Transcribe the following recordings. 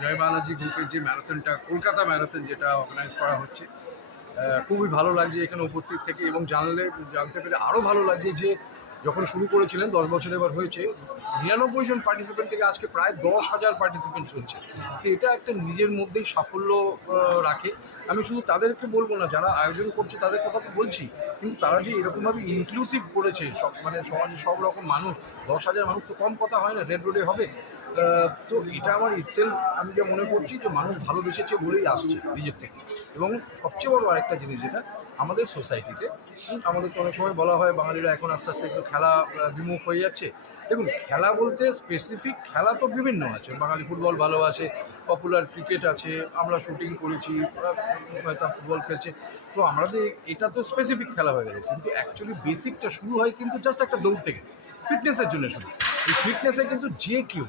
জয় বালাজি গ্রুপের যে ম্যারাথনটা, কলকাতা ম্যারাথন যেটা অর্গানাইজ করা হচ্ছে, খুবই ভালো লাগছে এখানে উপস্থিত থেকে, এবং জানতে পেরে আরও ভালো লাগছে যে যখন শুরু করেছিলেন 10 বছর এবার হয়েছে, 99 জন পার্টিসিপেন্ট থেকে আজকে প্রায় 10,000 পার্টিসিপেন্ট হচ্ছে। তো এটা একটা নিজের মধ্যেই সাফল্য রাখে। আমি শুধু তাদেরকে বলবো না, যারা আয়োজন করছে তাদের কথা তো বলছি, কিন্তু তারা যে এরকমভাবে ইনক্লুসিভ করেছে সব, মানে সমাজে সব রকম মানুষ, 10,000 মানুষ তো কম কথা হয় না, রেড রোডে হবে। তো এটা আমার ইটসেলফ, আমি যা মনে করছি যে মানুষ ভালোবেসেছে বলেই আসছে নিজের থেকে। এবং সবচেয়ে বড় আরেকটা জিনিস যেটা আমাদের সোসাইটিতে, আমাদের তো অনেক সময় বলা হয় বাঙালিরা এখন আস্তে আস্তে একটু খেলা বিমুখ হয়ে যাচ্ছে। দেখুন, খেলা বলতে স্পেসিফিক খেলা তো বিভিন্ন আছে। বাঙালি ফুটবল ভালোবাসে, পপুলার ক্রিকেট আছে, আমরা শুটিং করেছি, হয়তো ফুটবল খেলছে। তো আমাদের এটা তো স্পেসিফিক খেলা হয়ে গেছে, কিন্তু অ্যাকচুয়ালি বেসিকটা শুরু হয় কিন্তু জাস্ট একটা দৌড় থেকে, ফিটনেসের জন্য শুরু। এই ফিটনেসে কিন্তু যে কেউ,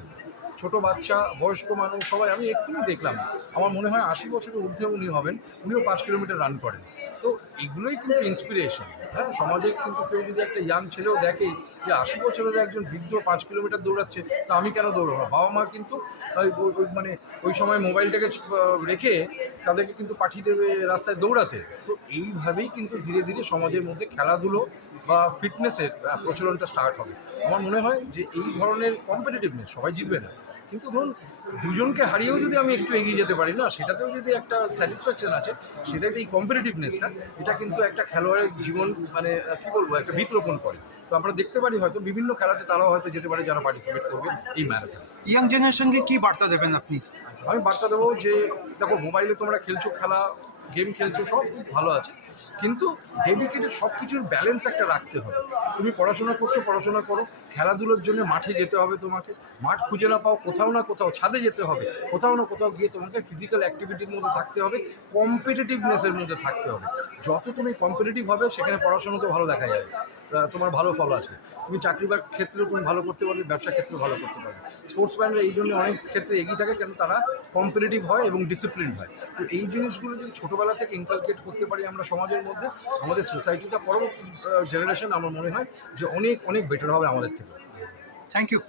ছোট বাচ্চা, বয়স্ক মানুষ, সবাই, আমি এক্ষুনি দেখলাম, আমার মনে হয় 80 বছরের ঊর্ধ্বে উনি হবেন, উনিও 5 কিলোমিটার রান করেন। তো এগুলোই কিন্তু ইন্সপিরেশন। হ্যাঁ, সমাজে কিন্তু কেউ যদি একটা ইয়াং ছেলেও দেখে যে 80 বছরের একজন বৃদ্ধ 5 কিলোমিটার দৌড়াচ্ছে, তা আমি কেন দৌড়াবো? বাবা মা কিন্তু মানে ওই সময় মোবাইলটাকে রেখে তাদেরকে কিন্তু পাঠিয়ে দেবে রাস্তায় দৌড়াতে। তো এইভাবেই কিন্তু ধীরে ধীরে সমাজের মধ্যে খেলাধুলো বা ফিটনেসের প্রচলনটা স্টার্ট হবে। আমার মনে হয় যে এই ধরনের কম্পিটিটিভনেস, সবাই জিতবে না, কিন্তু ধরুন দুজনকে হারিয়েও যদি আমি একটু এগিয়ে যেতে পারি না, সেটাতেও যদি একটা স্যাটিসফ্যাকশন আছে, সেটাতে এই কম্পিটিটিভনেসটা, এটা কিন্তু একটা খেলোয়াড়ের জীবন, মানে কী বলবো, একটা ভিত রোপণ করে। তো আমরা দেখতে পারি হয়তো বিভিন্ন খেলাতে তারাও হয়তো যেতে পারে যারা পার্টিসিপেট করবে এই ম্যারাথন। ইয়াং জেনারেশনকে কি বার্তা দেবেন আপনি? আমি বার্তা দেবো যে দেখো, মোবাইলে তোমরা খেলছো, খেলা গেম খেলছো, সব খুব ভালো আছে, কিন্তু ডেডিকেটেড সব কিছুর ব্যালেন্স একটা রাখতে হবে। তুমি পড়াশোনা করছো, পড়াশোনা করো, খেলাধুলোর জন্য মাঠে যেতে হবে তোমাকে, মাঠ খুঁজে না পাও, কোথাও না কোথাও ছাদে যেতে হবে, কোথাও না কোথাও গিয়ে তোমাকে ফিজিক্যাল অ্যাক্টিভিটির মধ্যে থাকতে হবে, কম্পিটিটিভনেসের মধ্যে থাকতে হবে। যত তুমি কম্পিটিটিভ হবে, সেখানে পড়াশোনা তো ভালো দেখা যাবে, তোমার ভালো ফল আসবে, তুমি চাকরি বা ক্ষেত্রেও তুমি ভালো করতে পারবে, ব্যবসা ক্ষেত্রেও ভালো করতে পারবে। স্পোর্টসম্যানরা এই জন্য অনেক ক্ষেত্রে এগিয়ে থাকে, কেন তারা কম্পিটিটিভ হয় এবং ডিসিপ্লিন হয়। তো এই জিনিসগুলো যদি ছোটোবেলা থেকে ইনকালকেট করতে পারি আমরা সমাজের মধ্যে, আমাদের সোসাইটিটা, পরবর্তী জেনারেশন, আমার মনে হয় যে অনেক অনেক বেটার হবে আমাদের থেকে। Thank you.